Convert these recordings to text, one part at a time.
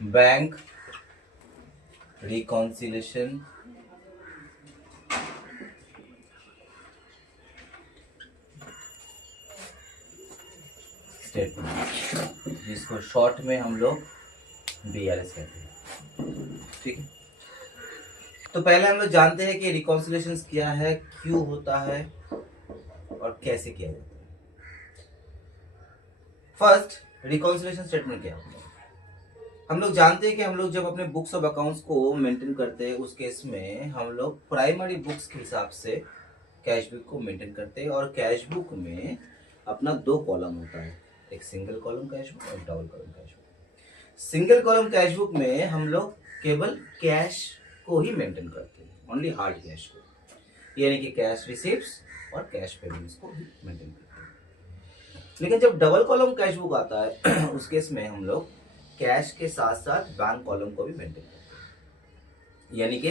Bank reconciliation statement, जिसको short में हम लोग BRS कहते हैं। ठीक है, तो पहले हम लोग जानते हैं कि रिकॉन्सिलेशन क्या है, क्यों होता है और कैसे किया जाता है। फर्स्ट, रिकॉन्सिलेशन स्टेटमेंट क्या होता है। हम लोग जानते हैं कि हम लोग जब अपने बुक्स ऑफ अकाउंट्स को मेंटेन करते हैं, उस केस में हम लोग प्राइमरी बुक्स के हिसाब से कैश बुक को मेंटेन करते हैं, और कैश बुक में अपना 2 कॉलम होता है, एक सिंगल कॉलम कैश बुक और double column cash book. Single column cash book में हम लोग केवल कैश को ही मेंटेन करते हैं, ओनली हार्ड कैश को, यानी कि कैश रिसीप्ट्स और कैश पेमेंट्स को ही मेंटेन करते हैं। लेकिन जब डबल कॉलम कैश बुक आता है उस केस में हम लोग कैश के साथ साथ बैंक कॉलम को भी मेंटेन करते हैं, यानी कि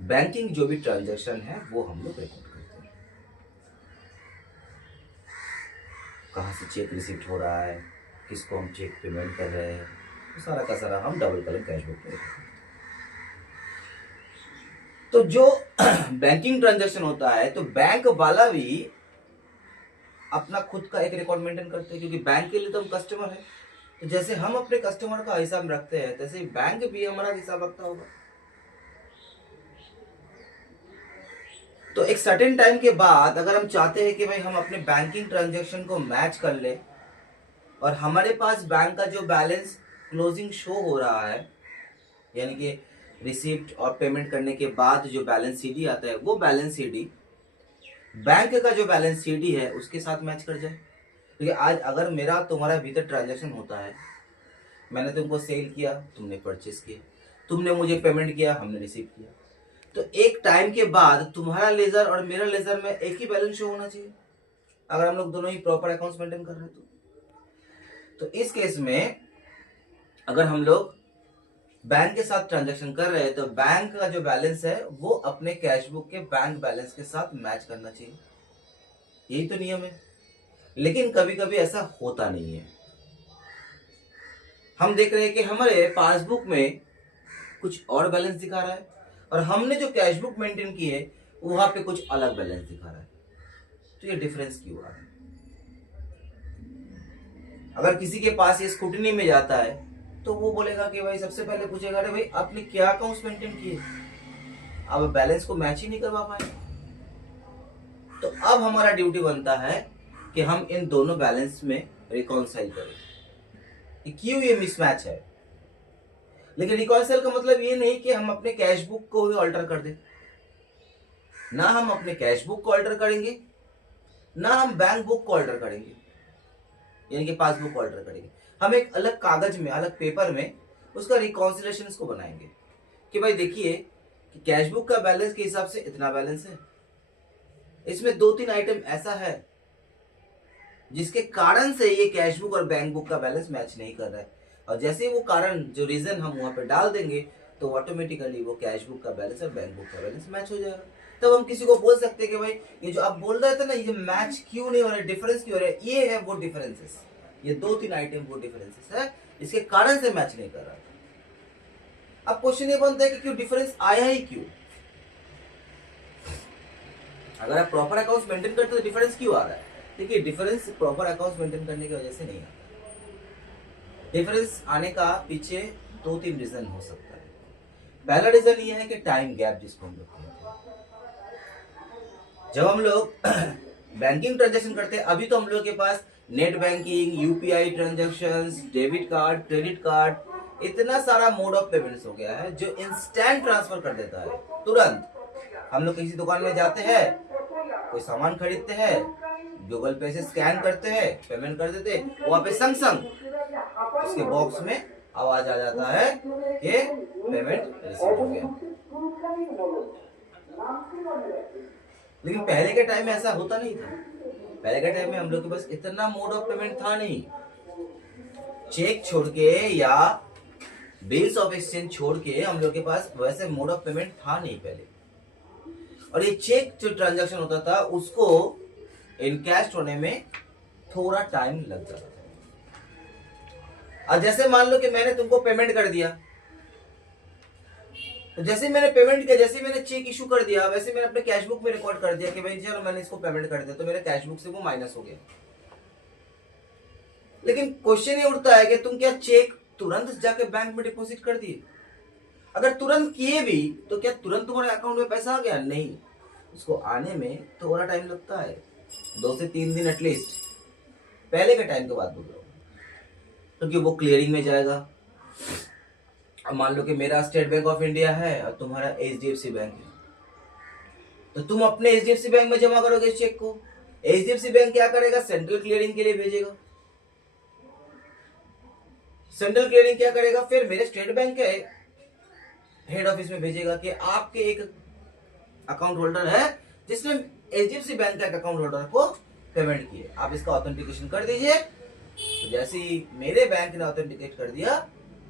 बैंकिंग जो भी ट्रांजैक्शन है वो हम लोग रिकॉर्ड करते हैं। कहाँ से चेक रिसीप्ट हो रहा है, किसको हम चेक पेमेंट कर रहे हैं, तो सारा का सारा हम डबल कॉलम कैश बुक में रिकॉर्ड करते हैं। तो जो बैंकिंग ट्रांजैक्शन होता है, तो बैंक वाला भी अपना खुद का एक रिकॉर्ड मेंटेन करते हैं, क्योंकि बैंक के लिए तो हम कस्टमर है। तो जैसे हम अपने कस्टमर का हिसाब रखते हैं, तैसे ही बैंक भी हमारा हिसाब रखता होगा। तो एक सर्टेन टाइम के बाद अगर हम चाहते हैं कि भाई हम अपने बैंकिंग ट्रांजैक्शन को मैच कर ले, और हमारे पास बैंक का जो बैलेंस क्लोजिंग शो हो रहा है, यानी कि रिसीप्ट और पेमेंट करने के बाद जो बैलेंस सीडी आता है, वो बैलेंस सीडी बैंक का जो बैलेंस सीडी है उसके साथ मैच कर जाए। क्योंकि आज अगर मेरा तुम्हारा भीतर ट्रांजैक्शन होता है, मैंने तुमको सेल किया, तुमने परचेस किया, तुमने मुझे पेमेंट किया, हमने रिसीव किया, तो एक टाइम के बाद तुम्हारा लेजर और मेरा लेजर में एक ही बैलेंस शो होना चाहिए, अगर हम लोग दोनों ही प्रॉपर अकाउंट्स मेंटेन कर रहे हैं तो इस केस में अगर हम लोग बैंक के साथ ट्रांजैक्शन कर रहे हैं, तो बैंक का जो बैलेंस है वो अपने कैश बुक के बैंक बैलेंस के साथ मैच करना चाहिए, यही तो नियम है। लेकिन कभी कभी ऐसा होता नहीं है। हम देख रहे हैं कि हमारे पासबुक में कुछ और बैलेंस दिखा रहा है, और हमने जो कैश बुक मेंटेन की है वहां पे कुछ अलग बैलेंस दिखा रहा है। तो ये डिफरेंस क्यों आ रहा है? अगर किसी के पास ये स्क्रूटनी में जाता है तो वो बोलेगा कि भाई, सबसे पहले पूछेगा, अरे भाई आपने क्या अकाउंट्स मेंटेन किए, अब बैलेंस को मैच ही नहीं करवा पाए। तो अब हमारा ड्यूटी बनता है कि हम इन दोनों बैलेंस में रिकॉन्साइल करें कि क्यों ये मिसमैच है। लेकिन रिकॉन्साइल का मतलब ये नहीं कि हम अपने कैश बुक को ही ऑल्टर कर दें, ना हम अपने कैश बुक को ऑल्टर करेंगे, ना हम बैंक बुक को ऑल्टर करेंगे, यानी कि पासबुक को ऑल्टर करेंगे। हम एक अलग कागज में, अलग पेपर में उसका रिकॉन्सिलेशन को बनाएंगे कि भाई देखिए कि कैश बुक का बैलेंस के हिसाब से इतना बैलेंस है, इसमें 2-3 आइटम ऐसा है जिसके कारण से ये कैश बुक और बैंक बुक का बैलेंस मैच नहीं कर रहा है, और जैसे वो कारण, जो रीजन हम वहां पे डाल देंगे, तो ऑटोमेटिकली वो कैश बुक का बैलेंस और बैंक बुक का बैलेंस मैच हो जाएगा। तब हम किसी को बोल सकते हैं कि भाई, ये जो आप बोल रहे थे ना, ये मैच क्यों नहीं हो रहा है, डिफरेंस क्यों हो रहा है, ये है वो डिफरेंसेस, ये 2-3 आइटम वो डिफरेंसेस है, इसके कारण से मैच नहीं कर रहा था। अब क्वेश्चन ये बनता है कि क्यों डिफरेंस आया ही क्यों? अगर आप प्रॉपर अकाउंट्स मेंटेन करते हो तो डिफरेंस क्यों आ रहा है? देखिए, डिफरेंस प्रॉपर अकाउंट्स मेंटेन करने की वजह से नहीं आता। डिफरेंस आने का पीछे 2-3 रीजन हो सकता है। पहला रीजन ये है कि टाइम गैप, जिसको हम लोग कहते हैं। जब हम लोग बैंकिंग ट्रांजैक्शन करते हैं, अभी तो हम लोग के पास net banking, UPI transactions, debit card, credit card, इतना सारा मोड ऑफ पेमेंट्स हो गया है जो इंस्टेंट ट्रांसफर कर देता है तुरंत। हम लोग किसी दुकान में जाते हैं, कोई सामान खरीदते हैं, गूगल पे से स्कैन करते हैं, पेमेंट कर देते, वहां पे संग संग उसके बॉक्स में आवाज आ जाता है कि पेमेंट रिसीव हो गया। लेकिन पहले के टाइम में ऐसा होता नहीं था। पहले के टाइम में हम लोग के पास इतना मोड ऑफ पेमेंट था नहीं। चेक छोड़ के या बिल्स ऑफ एक्सचेंज छोड़ के हम लोग के पास वैसे मोड ऑफ पेमेंट था नहीं पहले। और ये चेक जो ट्रांजैक्शन होता था उसको इनकैश होने में थोड़ा टाइम लग जाता था। और जैसे मान लो कि मैंने तुमको पेमेंट कर दिया, तो जैसे मैंने पेमेंट किया, जैसे मैंने चेक इशू कर दिया, वैसे मैंने अपने कैश बुक में रिकॉर्ड कर दिया कि भाई चलो मैंने इसको पेमेंट कर दिया, तो मेरे कैश बुक से वो माइनस हो गया। लेकिन क्वेश्चन ये उठता है कि तुम क्या चेक तुरंत जाके बैंक में डिपॉजिट कर दिए? अगर तुरंत किए भी तो क्या तुरंत तुम्हारे अकाउंट में पैसा आ गया? नहीं, उसको आने में थोड़ा टाइम लगता है, 2 से 3 दिन एटलीस्ट, पहले के टाइम की बात बोल रहा हूँ, क्योंकि वो क्लियरिंग में जाएगा। अब मान लो कि मेरा स्टेट बैंक ऑफ इंडिया है और तुम्हारा HDFC बैंक है, तो तुम अपने HDFC बैंक में जमा करोगे चेक को, HDFC बैंक क्या करेगा? सेंट्रल क्लियरिंग के लिए भेजेगा। सेंट्रल क्लियरिंग क्या करेगा? फिर मेरे स्टेट बैंक के हेड ऑफिस में भेजेगा कि आपके एक अकाउंट होल्डर है जिसने HDFC बैंक का अकाउंट होल्डर को पेमेंट किए, आप इसका ऑथेंटिकेशन कर दीजिए। तो जैसे ही मेरे बैंक ने ऑथेंटिकेट कर दिया,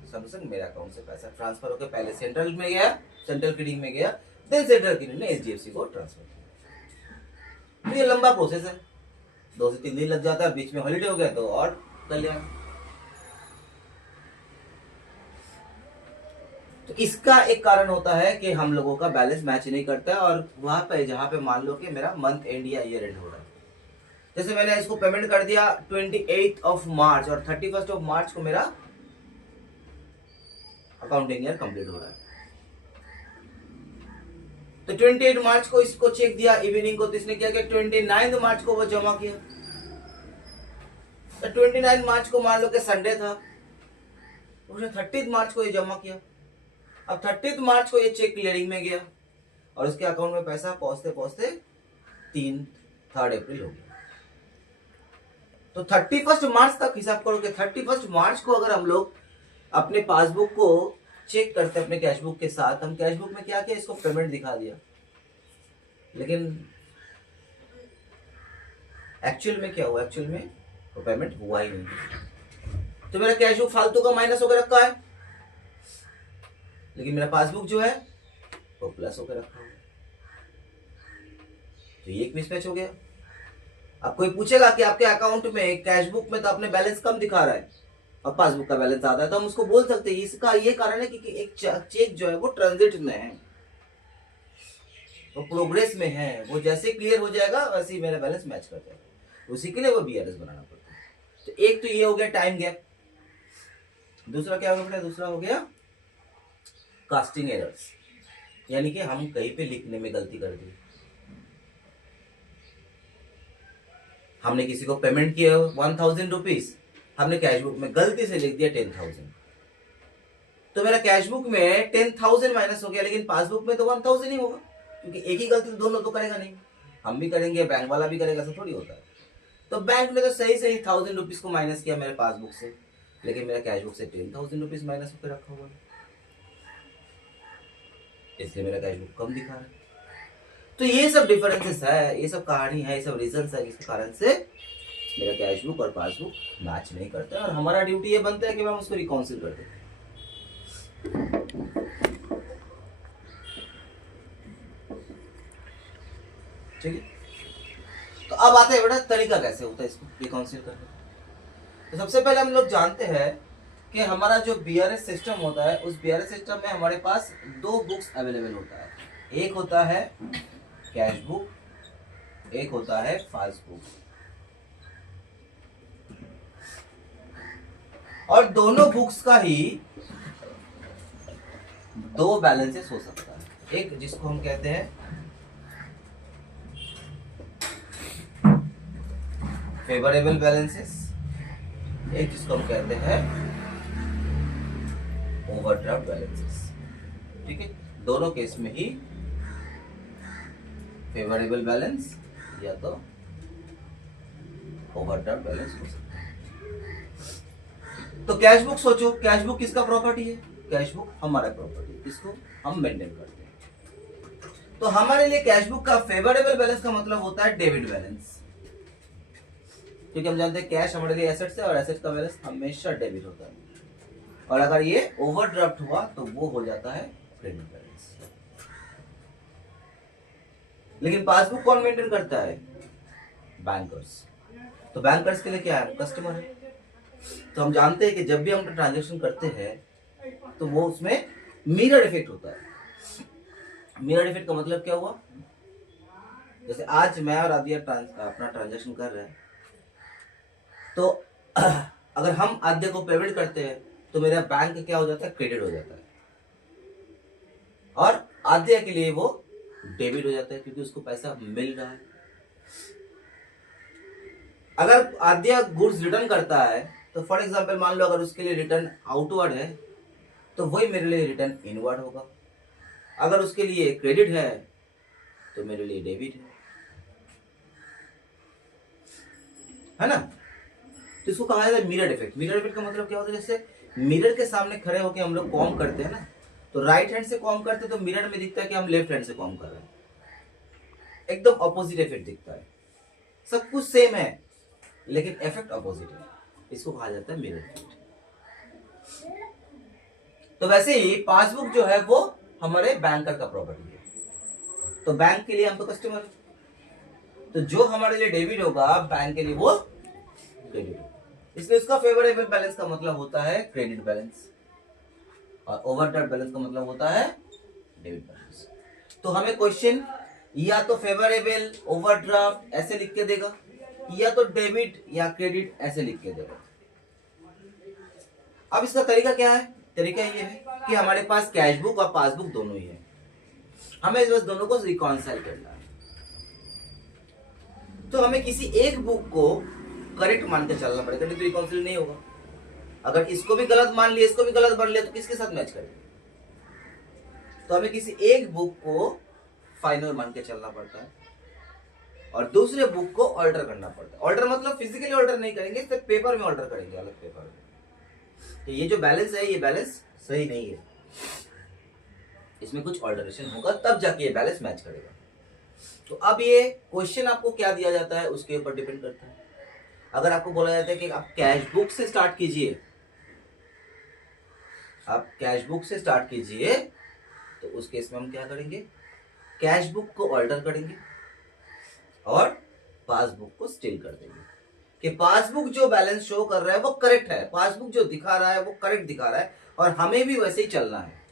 संग संग मेरे अकाउंट से पैसा ट्रांसफर होकर पहले सेंट्रल में गया, सेंट्रल क्लियरिंग में गया, देन सेंट्रल क्लियरिंग ने HDFC को ट्रांसफर किया। तो ये लंबा प्रोसेस है, 2 से 3 दिन लग जाता है, बीच में हॉलीडे हो गया तो और कल्याण। तो इसका एक कारण होता है कि हम लोगों का बैलेंस मैच नहीं करता है, और वहां पे जहां पे मान लो कि मेरा मंथ एंड या ईयर एंड हो रहा है, जैसे मैंने इसको पेमेंट कर दिया 28 मार्च और 31 मार्च को मेरा अकाउंटिंग ईयर कंप्लीट हो रहा है, तो 28 मार्च को इसको चेक दिया इवनिंग को, तो इसने क्या किया 29 मार्च को वो जमा किया। तो 29 मार्च को मान लो कि संडे था, उसने 30 मार्च को ये जमा किया। अब 30 मार्च को ये चेक क्लियरिंग में गया और उसके अकाउंट में पैसा पहुंचते पहुंचते 3 अप्रैल हो गया। तो 31 मार्च तक हिसाब करो कि 31 मार्च को अगर हम लोग अपने पासबुक को चेक करते अपने कैश बुक के साथ, हम कैश बुक में क्या किया, इसको पेमेंट दिखा दिया, लेकिन एक्चुअल में क्या हुआ? एक्चुअल में वो पेमेंट हुआ ही नहीं। तो मेरा कैश बुक फालतू का माइनस होकर रखा है, लेकिन मेरा पासबुक जो है वो प्लस होकर रखा है, तो ये एक मिसमैच हो गया। अब कोई पूछेगा कि आपके अकाउंट में कैश बुक में तो आपने बैलेंस कम दिखा रहा है और पासबुक का बैलेंस ज्यादा है, तो हम उसको बोल सकते हैं इसका ये कारण है कि एक चेक जो है वो ट्रांजिट में है, वो प्रोग्रेस में है, वो जैसे क्लियर हो जाएगा वैसे ही मेरा बैलेंस मैच कर जाएगा, उसी के लिए वो BRS बनाना पड़ता है। तो एक तो ये हो गया टाइम गैप, दूसरा क्या हो गया? दूसरा हो गया कास्टिंग एरर्स, यानी कि हम कहीं पे लिखने में गलती कर दी। हमने किसी को पेमेंट किया 1000 रुपीज, हमने कैश बुक में गलती से लिख दिया 10,000, तो मेरा कैश बुक में 10,000 माइनस हो गया, लेकिन पासबुक में तो 1000 ही होगा, क्योंकि एक ही गलती तो दोनों तो करेगा नहीं, हम भी करेंगे बैंक वाला भी करेगा, ऐसा थोड़ी होता है। तो बैंक ने तो सही सही 1000 रुपीज को माइनस किया मेरे पासबुक से, लेकिन मेरा कैश बुक से 10,000 रुपीज माइनस होकर रखा हुआ है, इसलिए मेरा कैश बुक कम दिखा रहा है। तो ये सब डिफरेंसेस है, ये सब कहानी है, ये सब रीजन है जिसके कारण से मेरा कैश बुक और पासबुक मैच नहीं करता, और हमारा ड्यूटी ये बनता है कि हम उसको रिकाउंसिल कर दें। ठीक है, तो अब आते हैं बेटा तरीका कैसे होता है इसको रिकाउंसिल करने। तो सबसे पहले हम लोग जानते हैं कि हमारा जो BRS सिस्टम होता है, उस BRS सिस्टम में हमारे पास 2 बुक्स अवेलेबल होता है, एक होता है कैश बुक, एक होता है पासबुक, और दोनों बुक्स का ही 2 बैलेंसेस हो सकता है, एक जिसको हम कहते हैं फेवरेबल बैलेंसेस, एक जिसको हम कहते हैं ओवरड्राफ्ट बैलेंसेस। ठीक है, दोनों केस में ही फेवरेबल बैलेंस या तो ओवरड्राफ्ट बैलेंस हो सकता है। तो कैश बुक सोचो, कैश बुक किसका प्रॉपर्टी है? कैश बुक हमारा प्रॉपर्टी, इसको हम मेंटेन करते हैं। तो हमारे लिए कैश बुक का फेवरेबल बैलेंस का मतलब होता है डेबिट बैलेंस, क्योंकि हम जानते हैं कैश हमारे लिए एसेट्स है और एसेट्स का बैलेंस हमेशा डेबिट होता है, और अगर ये ओवरड्राफ्ट हुआ तो वो हो जाता है क्रेडिट बैलेंस। लेकिन पासबुक कौन मेंटेन करता है? बैंकर्स। तो बैंकर्स के लिए क्या है? कस्टमर है। तो हम जानते हैं कि जब भी हम ट्रांजेक्शन करते हैं तो वो उसमें मिरर इफेक्ट होता है। मिरर इफेक्ट का मतलब क्या हुआ, जैसे आज मैं और आदिया अपना ट्रांजेक्शन कर रहे हैं, तो अगर हम आद्य को पेमेंट करते हैं तो मेरा बैंक क्या हो जाता है, क्रेडिट हो जाता है, और आद्य के लिए वो डेबिट हो जाता है क्योंकि उसको पैसा मिल रहा है। अगर आद्य गुड्स रिटर्न करता है तो फॉर एग्जांपल मान लो अगर उसके लिए रिटर्न आउटवर्ड है तो वही मेरे लिए रिटर्न इनवर्ड होगा। अगर उसके लिए क्रेडिट है तो मेरे लिए डेबिट है ना। तो इसको कहा जाता है मिरर इफेक्ट। मिरर इफेक्ट का मतलब क्या होता है, जैसे मिरर के सामने खड़े होकर हम लोग कॉम करते हैं ना, तो राइट हैंड से कॉम करते हैं तो मिरर में दिखता है कि हम लेफ्ट हैंड से कॉम कर रहे हैं, एकदम ऑपोजिट इफेक्ट दिखता है। सब कुछ सेम है लेकिन इफेक्ट ऑपोजिट है, इसको कहा जाता है मिरर इफेक्ट। तो वैसे ही पासबुक जो है वो हमारे बैंकर का प्रॉपर्टी है, तो बैंक के लिए हम तो कस्टमर है, तो जो हमारे लिए डेबिट होगा बैंक के लिए वो क्रेडिट होगा। इसलिए उसका फेवरेबल बैलेंस का मतलब होता है क्रेडिट बैलेंस, और ओवरड्राफ्ट बैलेंस का मतलब होता है डेबिट बैलेंस। तो हमें क्वेश्चन या तो फेवरेबल ओवरड्राफ्ट ऐसे लिख के देगा, या तो डेबिट या क्रेडिट ऐसे लिख के देगा। अब इसका तरीका क्या है, तरीका ये है कि हमारे पास कैश बुक और पासबुक दोनों ही है, हमें बस दोनों को रिकॉन्साइल करना है। तो हमें किसी एक बुक को करेक्ट मान के चलना पड़ेगा, नहीं तो रिकॉन्सिल नहीं होगा। अगर इसको भी गलत मान लिया, इसको भी गलत मान लिया, तो किसके साथ मैच करेंगे। तो हमें किसी एक बुक को फाइनल मान के चलना पड़ता है और दूसरे बुक को ऑल्टर करना पड़ता है। ऑल्टर मतलब फिजिकली ऑल्टर नहीं करेंगे, सिर्फ पेपर में ऑल्टर करेंगे, अलग पेपर में। तो ये जो बैलेंस है ये बैलेंस सही नहीं है, इसमें कुछ ऑल्टरेशन होगा तब जाके ये बैलेंस मैच करेगा। तो अब ये क्वेश्चन आपको क्या दिया जाता है उसके ऊपर डिपेंड करता है। अगर आपको बोला जाता है कि आप कैश बुक से स्टार्ट कीजिए, आप कैश बुक से स्टार्ट कीजिए, तो उस केस में हम क्या करेंगे, कैश बुक को ऑल्टर करेंगे और पासबुक को स्टिल कर देंगे कि पासबुक जो बैलेंस शो कर रहा है वो करेक्ट है, पासबुक जो दिखा रहा है वो करेक्ट दिखा रहा है और हमें भी वैसे ही चलना है।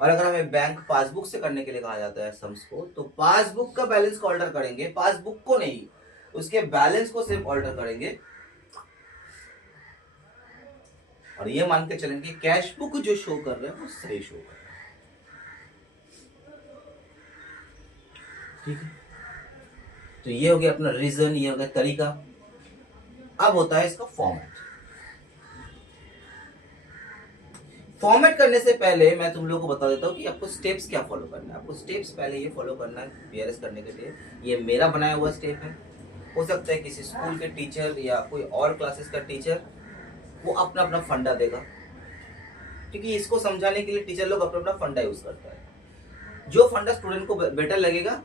और अगर हमें बैंक पासबुक से करने के लिए कहा जाता है सम्स को, तो पासबुक का बैलेंस को ऑल्टर करेंगे, पासबुक को नहीं, उसके बैलेंस को सिर्फ ऑल्टर करेंगे और ये मान के चलेंगे कैश बुक जो शो कर रहे हैं वो सही शो कर रहे हैं। ठीक है, तो ये हो गया अपना रीजन, ये हो गया तरीका। अब होता है इसका फॉर्मेट। फॉर्मेट करने से पहले मैं तुम लोगों को बता देता हूँ कि आपको स्टेप्स क्या फॉलो करना है। आपको स्टेप्स पहले ये फॉलो करना है बीआरएस करने के लिए। ये मेरा बनाया हुआ स्टेप है, हो सकता है किसी स्कूल के टीचर या कोई और क्लासेस का टीचर वो अपना अपना फंडा देगा, क्योंकि इसको समझाने के लिए टीचर लोग अपना अपना फंडा यूज करता है। जो फंडा स्टूडेंट को बेटर लगेगा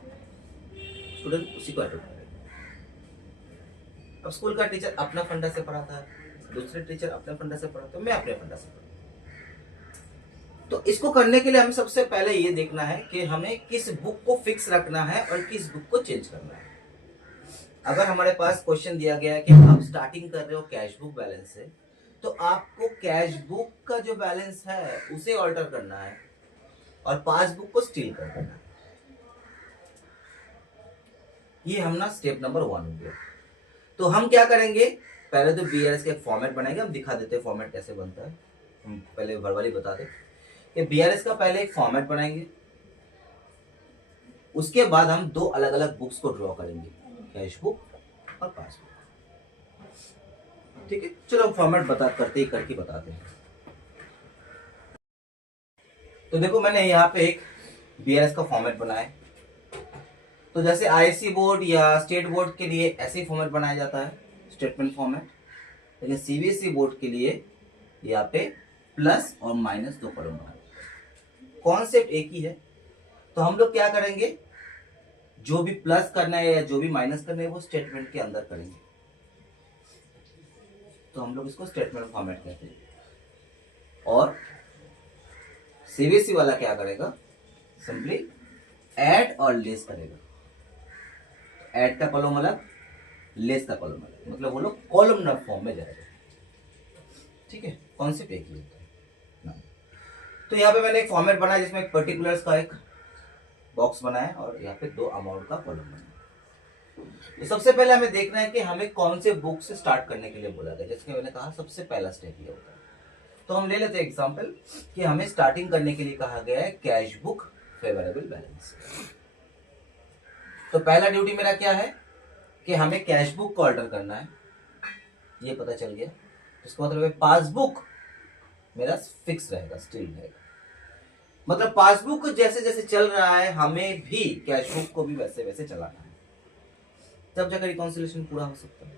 स्टूडेंट उसी को अडॉप्ट करेगा। अब स्कूल का टीचर अपना फंडा से पढ़ाता है, दूसरे टीचर अपने फंडा से पढ़ाता है, मैं अपने फंडा से पढ़ाता हूं। तो इसको करने के लिए हमें सबसे पहले ये देखना है कि हमें किस बुक को फिक्स रखना है और किस बुक को चेंज करना है। अगर हमारे पास क्वेश्चन दिया गया है कि आप स्टार्टिंग कर रहे हो कैश बुक बैलेंस से, तो आपको कैश बुक का जो बैलेंस है उसे ऑल्टर करना है और पासबुक को स्टील कर देना है। ये हम ना स्टेप नंबर 1 हो गया। तो हम क्या करेंगे, पहले तो बीआरएस का एक फॉर्मेट बनाएंगे। हम दिखा देते हैं फॉर्मेट कैसे बनता है, हम पहले वर्बली बता दें कि बीआरएस का पहले एक फॉर्मेट बनाएंगे, उसके बाद हम दो अलग अलग बुक्स को ड्रॉ करेंगे, कैश बुक और पासबुक। ठीक है, चलो फॉर्मेट बता करते ही करके बताते हैं। तो देखो मैंने यहाँ पे एक बीआरएस का फॉर्मेट बनाया है। तो जैसे आईएससी बोर्ड या स्टेट बोर्ड के लिए ऐसे ही फॉर्मेट बनाया जाता है, स्टेटमेंट फॉर्मेट। लेकिन सीबीएसई बोर्ड के लिए यहाँ पे प्लस और माइनस दो कॉलम बनाए, कॉन्सेप्ट एक ही है। तो हम लोग क्या करेंगे, जो भी प्लस करना है या जो भी माइनस करना है वो स्टेटमेंट के अंदर करेंगे। तो हम लोग इसको स्टेटमेंट फॉर्मेट कहते हैं। और सीबीएसई वाला क्या करेगा, सिंपली ऐड और लेस करेगा। ऐड का कॉलम अलग, लेस द कॉलमनर, मतलब वो लोग कॉलमनर फॉर्म में जाएगा। ठीक है, कॉन्सेप्ट एक ही होता है ना। तो यहाँ पे मैंने एक फॉर्मेट बनाया जिसमें एक पर्टिकुलर्स का एक बॉक्स बनाया और यहाँ पे 2 अमाउंट का कॉलम बनाया। तो सबसे पहले हमें देखना है कि हमें कौन से बुक से स्टार्ट करने के लिए बोला गया। जैसे मैंने कहा सबसे पहला स्टेप ये होता है। तो हम ले लेते हैं एग्जांपल कि हमें स्टार्टिंग करने के लिए कहा गया है कैश बुक फेवरेबल बैलेंस। तो पहला ड्यूटी मेरा क्या है कि हमें कैश बुक को ऑल्टर करना है, ये पता चल गया। इसका मतलब है पासबुक मेरा फिक्स रहेगा, स्टिल रहेगा। मतलब पासबुक जैसे जैसे चल रहा है हमें भी कैश बुक को भी वैसे वैसे चलाना है, तब जाकर रिकॉन्सिलिएशन पूरा हो सकता है।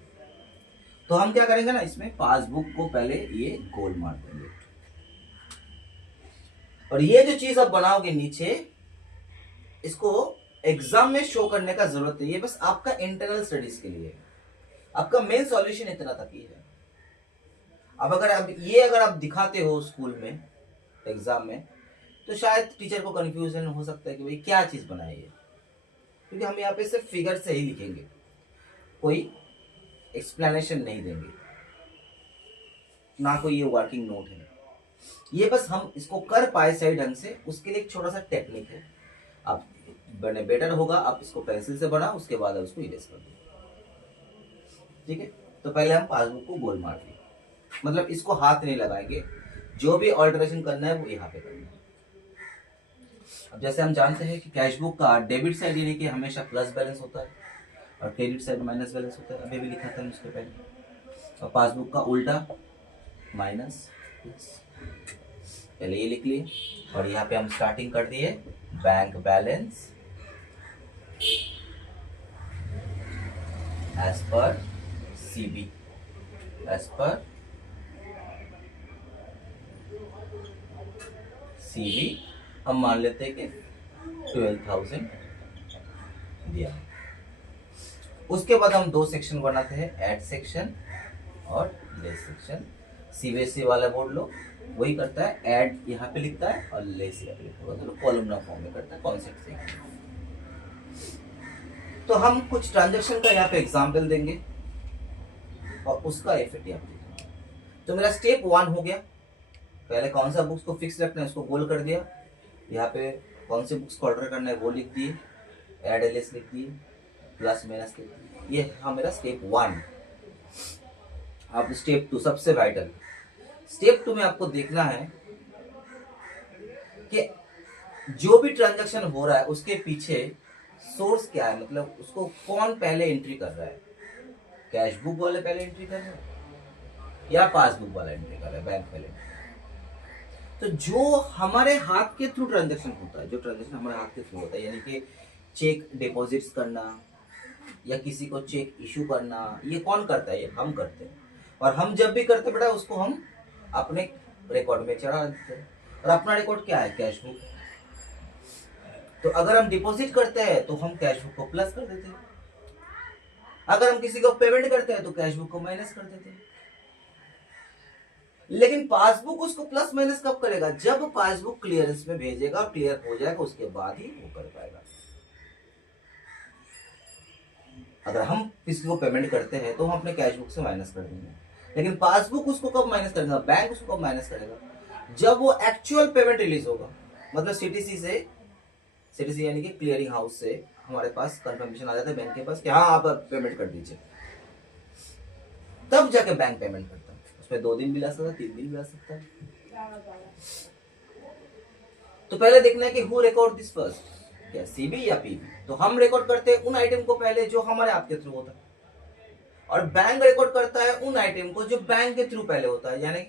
तो हम क्या करेंगे ना, इसमें पासबुक को पहले ये गोल मार देंगे और ये जो चीज आप बनाओगे नीचे, इसको एग्जाम में शो करने का जरूरत नहीं है, बस आपका इंटरनल स्टडीज के लिए। आपका मेन सॉल्यूशन इतना तक ही है। अब अगर आप दिखाते हो स्कूल में एग्जाम में, तो शायद टीचर को कंफ्यूजन हो सकता है कि भाई क्या चीज बनाई है, क्योंकि हम यहाँ पे सिर्फ फिगर से ही लिखेंगे, कोई एक्सप्लेनेशन नहीं देंगे, ना कोई ये वर्किंग नोट है। ये बस हम इसको कर पाए सही ढंग से, उसके लिए एक छोटा सा टेक्निक है। आप बने बेटर होगा आप इसको पेंसिल से बना, उसके बाद आप उसको इरेज कर दो। ठीक है, तो पहले हम पासबुक को गोल मार दिए, मतलब इसको हाथ नहीं लगाएंगे, जो भी ऑल्टरेशन करना है वो यहाँ पे करना है। अब जैसे हम जानते हैं कि कैश बुक का डेबिट साइड यानी कि हमेशा प्लस बैलेंस होता है और क्रेडिट साइड माइनस बैलेंस होता है, अभी भी लिखा था उसके पहले। और पासबुक का उल्टा माइनस प्लस, पहले ये लिख लिए। और यहाँ पे हम स्टार्टिंग कर दिए bank balance as per CB, as per CB हम मान लेते हैं कि 12,000 दिया। उसके बाद हम 2 सेक्शन बनाते हैं, ऐड सेक्शन और लेस सेक्शन। सीबीएसई वाला बोर्ड लो वही करता है, ऐड यहाँ पे लिखता है और लेस यहाँ पे लिखता है, तो कॉलमनर फॉर्म में करता है, कॉन्सेप्ट से। तो हम कुछ ट्रांजैक्शन का यहाँ पे एग्जांपल देंगे और उसका इफेक्ट यहाँ पे। तो मेरा स्टेप 1 हो गया, पहले कौन सा बुक्स को फिक्स रखना है उसको गोल कर दिया, यहाँ पे कौन से बुक्स को ऑर्डर करना है वो लिख दिए, ऐड एलएस लिख दिए, प्लस माइनस लिख दिए। ये हाँ मेरा स्टेप 1। अब स्टेप 2 सबसे वाइटल। स्टेप 2 में आपको देखना है कि जो भी ट्रांजैक्शन हो रहा है उसके पीछे सोर्स क्या है, मतलब उसको कौन पहले एंट्री कर रहा है, कैश बुक वाले पहले एंट्री कर रहे हैं या पासबुक वाला एंट्री कर रहा है, बैंक पहले। तो जो हमारे हाथ के थ्रू ट्रांजैक्शन होता है, जो ट्रांजैक्शन हमारे हाथ के थ्रू होता है, यानी कि चेक डिपॉजिट्स करना या किसी को चेक इशू करना, ये कौन करता है, ये हम करते हैं। और हम जब भी करते बेटा उसको हम अपने रिकॉर्ड में चढ़ा देते हैं, और अपना रिकॉर्ड क्या है, कैश बुक। तो अगर हम डिपॉजिट करते हैं तो हम कैश बुक को प्लस कर देते हैं, अगर हम किसी को पेमेंट करते हैं तो कैश बुक को माइनस कर देते हैं। लेकिन पासबुक उसको प्लस माइनस कब करेगा, जब पासबुक क्लियरेंस में भेजेगा, क्लियर हो जाएगा उसके बाद ही वो कर पाएगा। अगर हम किसी को पेमेंट करते हैं तो हम अपने कैश बुक से माइनस कर देंगे, लेकिन पासबुक उसको कब माइनस करेगा, बैंक उसको कब माइनस करेगा, जब वो एक्चुअल पेमेंट रिलीज होगा। मतलब सीटीसी यानी कि क्लियरिंग हाउस से हमारे पास कंफर्मेशन आ जाता है बैंक के पास कि हाँ आप पेमेंट कर दीजिए, तब जाके बैंक पेमेंट करता है। उसमें 2 दिन भी ला सकता है, 3 दिन भी ला सकता है। तो पहले देखना है कि हु रिकॉर्ड दिस फर्स्ट, क्या सीबी या पीबी। तो हम रिकॉर्ड करते हैं उन आइटम को पहले जो हमारे आपके थ्रू होता है, और बैंक रिकॉर्ड करता है उन आइटम को जो बैंक के थ्रू पहले होता है। यानी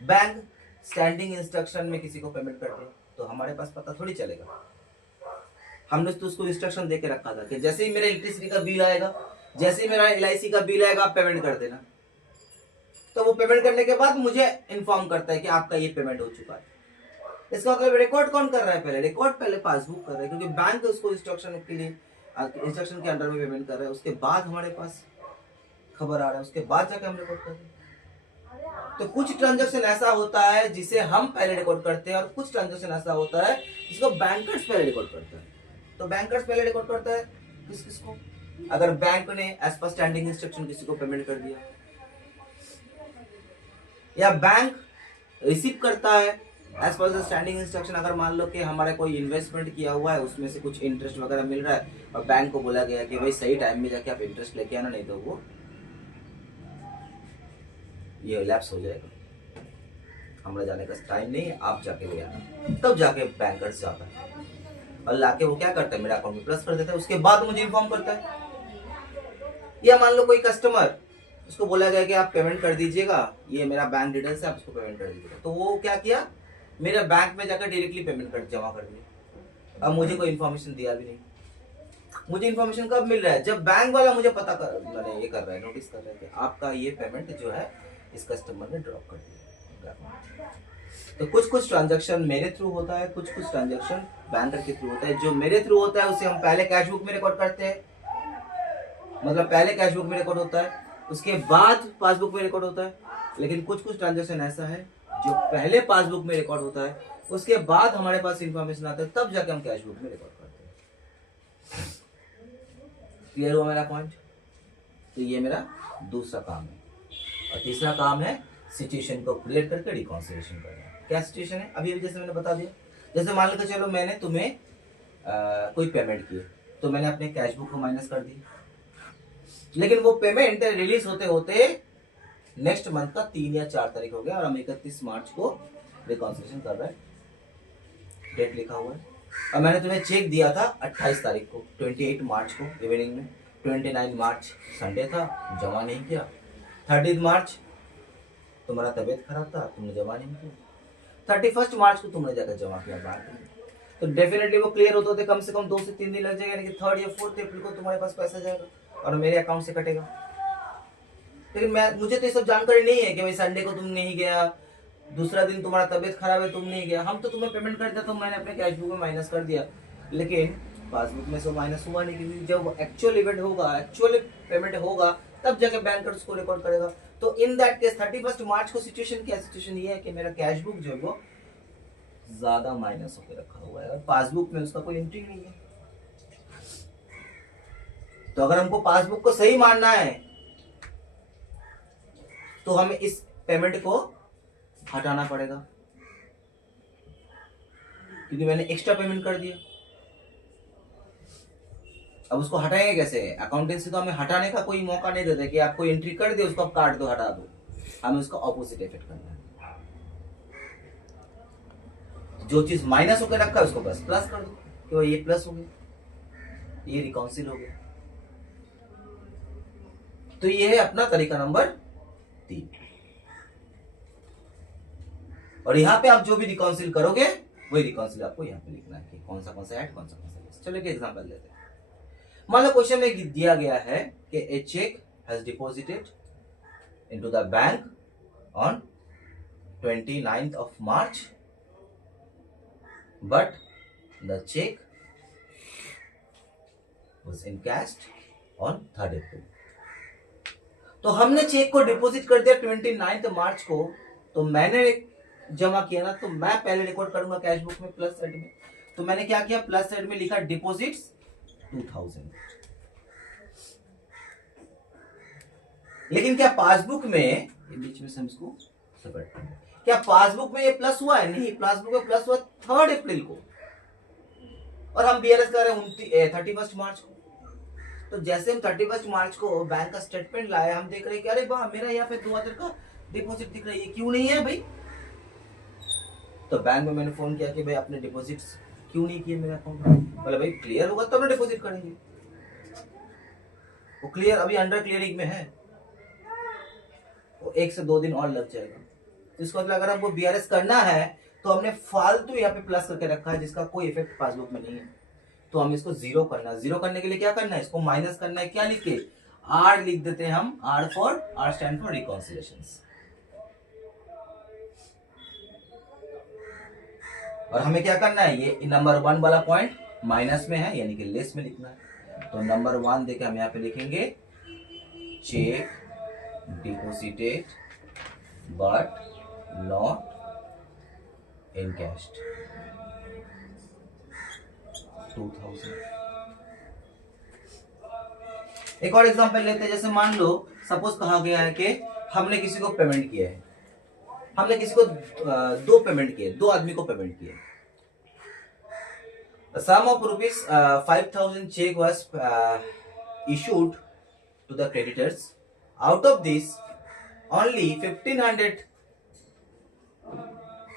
बैंक स्टैंडिंग इंस्ट्रक्शन में किसी को पेमेंट करते हैं तो हमारे पास पता थोड़ी चलेगा, हमने तो उसको इंस्ट्रक्शन देके रखा था कि जैसे ही मेरा इलेक्ट्रिसिटी का बिल आएगा, जैसे ही मेरा एलआईसी का बिल आएगा आप पेमेंट कर देना। तो वो पेमेंट करने के बाद मुझे इन्फॉर्म करता है कि आपका ये पेमेंट हो चुका है। इसका मतलब रिकॉर्ड कौन कर रहा है, पहले रिकॉर्ड पहले पासबुक कर रहा है, क्योंकि बैंक उसको इंस्ट्रक्शन के लिए इंस्ट्रक्शन के अंडर में पेमेंट कर रहा है। उसके बाद हमारे पास खबर आ रहा है, उसके बाद जाके हम रिकॉर्ड कर रहे हैं। तो कुछ ट्रांजैक्शन ऐसा होता है जिसे हम पहले रिकॉर्ड करते हैं, और कुछ ट्रांजैक्शन ऐसा होता है जिसको बैंकर्स पहले रिकॉर्ड करता है। तो बैंकर्स पहले रिकॉर्ड करता है किसको, अगर बैंक ने एज पर स्टैंडिंग इंस्ट्रक्शन किसी को पेमेंट कर दिया, या बैंक रिसीव करता है as per the standing instruction, अगर मान लो कि हमारा कोई इन्वेस्टमेंट किया हुआ है उसमें से कुछ इंटरेस्ट वगैरह मिल रहा है और बैंक को बोला गया कि भाई सही टाइम में जाके आप इंटरेस्ट लेके आना, नहीं तो वो ये लैप्स हो जाएगा, हमारा जाने का टाइम नहीं है, आप जाके ले आना। तब जाके बैंकर्स जाता है और लाके वो क्या करता है, मेरा अकाउंट में प्लस कर देता है, उसके बाद मुझे इन्फॉर्म करता है। या मान लो कोई कस्टमर, उसको बोला गया कि आप पेमेंट कर दीजिएगा, ये मेरा बैंक डिटेल्स है, आप उसको पेमेंट कर दीजिएगा, तो वो क्या किया, मेरे बैंक में जाकर डायरेक्टली पेमेंट कर जमा कर दिया। अब मुझे कोई इन्फॉर्मेशन दिया भी नहीं। मुझे इन्फॉर्मेशन कब मिल रहा है, जब बैंक वाला मुझे पता कर ये कर रहा है, नोटिस कर रहा है कि आपका ये पेमेंट जो है इस कस्टमर ने ड्रॉप कर दिया। तो कुछ कुछ ट्रांजैक्शन मेरे थ्रू होता है, कुछ कुछ ट्रांजैक्शन बैंकर के थ्रू होता है। जो मेरे थ्रू होता है उसे हम पहले कैश बुक में रिकॉर्ड करते हैं, मतलब पहले कैश बुक में रिकॉर्ड होता है, उसके बाद पासबुक में रिकॉर्ड होता है। लेकिन कुछ कुछ ट्रांजैक्शन ऐसा है जो पहले पासबुक में रिकॉर्ड होता है, उसके बाद हमारे पास इंफॉर्मेशन आता है, तब जाके हम कैश बुक में रिकॉर्ड करते हैं। क्लियर हुआ मेरा पॉइंट? तो ये मेरा दूसरा काम है। और तीसरा काम है सिचुएशन को क्रिएट करके रिकॉन्सिलिएशन करना। क्या सिचुएशन है, अभी जैसे मैंने बता दिया, जैसे मान लो चलो मैंने तुम्हें कोई पेमेंट की, तो मैंने अपने कैश बुक को माइनस कर दी, लेकिन वो पेमेंट रिलीज होते होते नेक्स्ट मंथ का 3 या 4 तारीख हो गया और हम 31 मार्च को रिकॉन्सिलिएशन कर रहे हैं, डेट लिखा हुआ है। और मैंने तुम्हें चेक दिया था 28 तारीख को, 28 मार्च को इवनिंग में, 29 मार्च संडे था, जमा नहीं किया। 30 मार्च तुम्हारा तबीयत खराब था, तुमने जमा नहीं किया। 31 मार्च को तुमने जाकर जमा किया बैंक में, तो डेफिनेटली वो क्लियर होते होते कम से कम 2 से 3 दिन लग जाएगा, यानी कि 3rd या 4th अप्रैल को तुम्हारे पास पैसा जाएगा और मेरे अकाउंट से कटेगा। लेकिन मुझे तो ये सब जानकारी नहीं है कि भाई संडे को तुम नहीं गया, दूसरा दिन तुम्हारा तबीयत खराब है तुम नहीं गया, हम तो तुम्हें पेमेंट कर दिया तो मैंने अपने कैश बुक में माइनस कर दिया, लेकिन पासबुक में से माइनस हुआ नहीं, क्योंकि जब एक्चुअल इवेंट होगा, एक्चुअल पेमेंट होगा, तब जाके बैंकर उसको रिकॉर्ड करेगा। तो इन दैट केस 31 मार्च को सिचुएशन क्या, सिचुएशन ये है कि मेरा कैश बुक जो है वो ज्यादा माइनस होकर रखा हुआ है और पासबुक में उसका कोई एंट्री नहीं है। तो अगर हमको पासबुक को सही मानना है तो हमें इस पेमेंट को हटाना पड़ेगा, क्योंकि मैंने एक्स्ट्रा पेमेंट कर दिया। अब उसको हटाएंगे कैसे? अकाउंटेंसी तो हमें हटाने का कोई मौका नहीं देते कि आपको एंट्री कर दिया उसको आप काट दो, हटा दो। हमें उसका ऑपोजिट इफेक्ट करना है, जो चीज माइनस होकर रखा है उसको बस प्लस कर दो, तो ये प्लस हो गया, ये रिकाउंसिल हो गया। तो ये है अपना तरीका नंबर 3। और यहाँ पे आप जो भी रिकाउंसिल करोगे वही रिकाउंसिल आपको यहाँ पे लिखना है कि कौन सा ऐड, कौन सा लेस। चलो एक एग्जांपल लेते हैं। मान लो क्वेश्चन में दिया गया है कि a cheque has deposited into the bank on 29th of March, but the check was encashed on 3rd April. तो हमने चेक को डिपॉजिट कर दिया 29th मार्च को, तो मैंने जमा किया ना, तो मैं पहले रिकॉर्ड करूंगा कैश बुक में प्लस साइड में। तो मैंने क्या किया, प्लस साइड में लिखा डिपॉजिट्स 2000। लेकिन क्या पासबुक में, बीच में से हम इसको सेपरेट करें, क्या पासबुक में ये प्लस हुआ है? नहीं, पासबुक में प्लस हुआ 3rd अप्रैल को और हम बीआरएस कर रहे हैं 31 मार्च को। तो जैसे हम 31 मार्च को बैंक का स्टेटमेंट लाए, हम देख रहे हैं कि अरे वाह, मेरा यहाँ पे 2000 का डिपॉजिट दिख रहा है, ये क्यों नहीं है भाई? तो बैंक में मैंने फोन किया कि भाई आपने डिपॉजिट क्यों नहीं किए मेरे अकाउंट में? बोले भाई क्लियर होगा तब तो डिपॉजिट करेंगे। वो क्लियर अभी अंडर क्लियरिंग में है, वो 1 से 2 दिन और लग जाएगा। इसको मतलब अगर हमको बीआरएस करना है तो हमने फालतू यहाँ पे प्लस करके रखा है जिसका कोई इफेक्ट पासबुक में नहीं है, तो हम इसको जीरो करना है। जीरो करने के लिए क्या करना है, इसको माइनस करना है। क्या लिख के? आर लिख देते हैं हम, आर स्टैंड फॉर रिकॉन्सिलिएशंस। और हमें क्या करना है, ये नंबर 1 वाला पॉइंट माइनस में है, यानी कि लेस में लिखना है। तो नंबर 1 देके हम यहाँ पे लिखेंगे check deposited but not encashed 2000। एक और एग्जांपल लेते हैं, जैसे मान लो सपोज कहा गया है कि हमने किसी को पेमेंट किया है, हमने किसी को दो पेमेंट किए, दो आदमी को पेमेंट किया। The sum of rupees 5,000 check was issued to the creditors. Out of this, only 1,500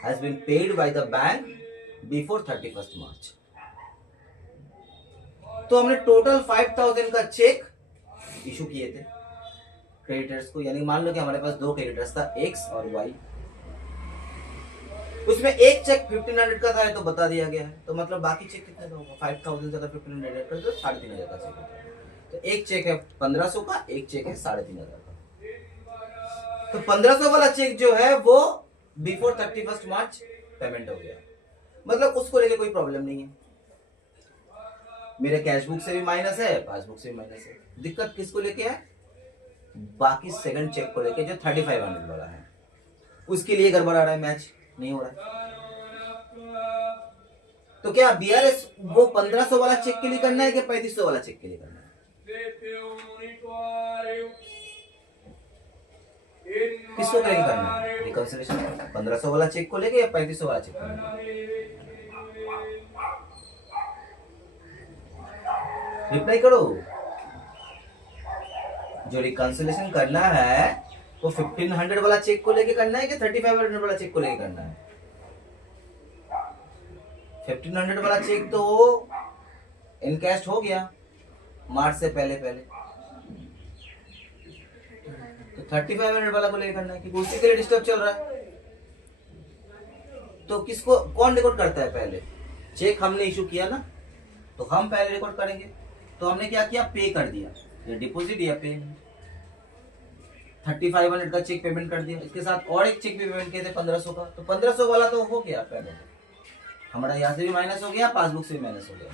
has been paid by the bank before 31st March. तो हमने टोटल 5,000 का चेक इशू किए थे क्रेडिटर्स को, यानी मान लो कि हमारे पास दो क्रेडिटर्स था, एक्स और वाई। उसमें एक चेक 1,500 का था तो बता दिया गया है, तो मतलब बाकी चेक कितने का होगा? 5,000 से अगर 1,500 ऐड कर दो 3,500 का चेक होता है। तो एक चेक है 1,500 का, एक चेक है 3,500 का। तो 1,500 वाला चेक जो है वो बिफोर 31st मार्च पेमेंट हो गया, मतलब उसको लेके कोई प्रॉब्लम नहीं है। मेरे कैश बुक से भी माइनस है, पासबुक से भी माइनस है। दिक्कत किसको लेके है? बाकी सेकंड चेक को लेके जो 3,500 वाला है, उसके लिए गड़बड़ आ रहा है, मैच नहीं हो रहा है। तो क्या बीआरएस वो 1,500 वाला चेक के लिए करना है कि 3,500 वाला चेक के लिए करना है? किसको लेके करना है रिकंसिलिएशन? 1,500 वाला चेक को लेके या 3,500 वाला चेक को लेके? रिप्लाई करो। जो रिकंसिलिएशन करना है वो 1,500 वाला चेक को लेके करना है कि 3,500 वाला चेक को लेके करना है? 1,500 वाला चेक तो इनकैश हो गया मार्च से पहले पहले, तो 3,500 वाला को लेके करना है क्योंकि उसी के लिए डिस्टर्ब चल रहा है। तो किसको कौन रिकॉर्ड करता है? पहले चेक हमने इशू किया ना, तो हम पहले रिकॉर्ड करेंगे। तो हमने क्या किया? पे कर दिया, ये डिपॉजिट या पे। 3,500 का चेक पेमेंट कर दिया, इसके साथ और एक चेक भी पेमेंट किए थे 1,500 का, तो 1,500 वाला तो हो गया पहले, हमारा यहाँ से भी माइनस हो गया, पासबुक से भी माइनस हो गया।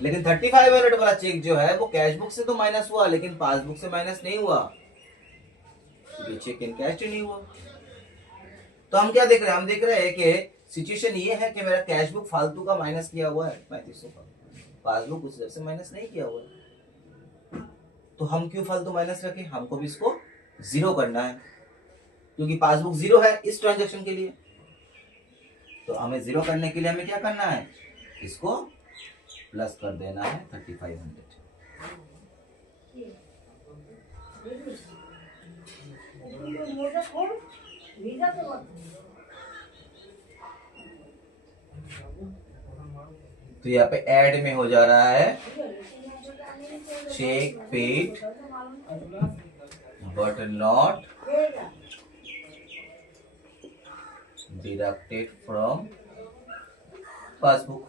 लेकिन 3,500 वाला चेक जो है वो कैश बुक से तो माइनस हुआ, लेकिन पासबुक से माइनस नहीं हुआ, ये चेक इन कैश नहीं हुआ। तो हम क्या देख रहे हैं? हम देख रहे हैं कि सिचुएशन ये है कि मेरा कैश बुक फालतू का माइनस किया हुआ है 3,500 का, पासबुक उस तरह से माइनस नहीं किया हुआ है। तो हम क्यों फालतू माइनस रखें? हमको भी इसको जीरो करना है, क्योंकि पासबुक जीरो है इस ट्रांजैक्शन के लिए। तो हमें जीरो करने के लिए हमें क्या करना है? इसको प्लस कर देना है 3,500। तो यहाँ पे ऐड में हो जा रहा है cheque paid but not deducted from passbook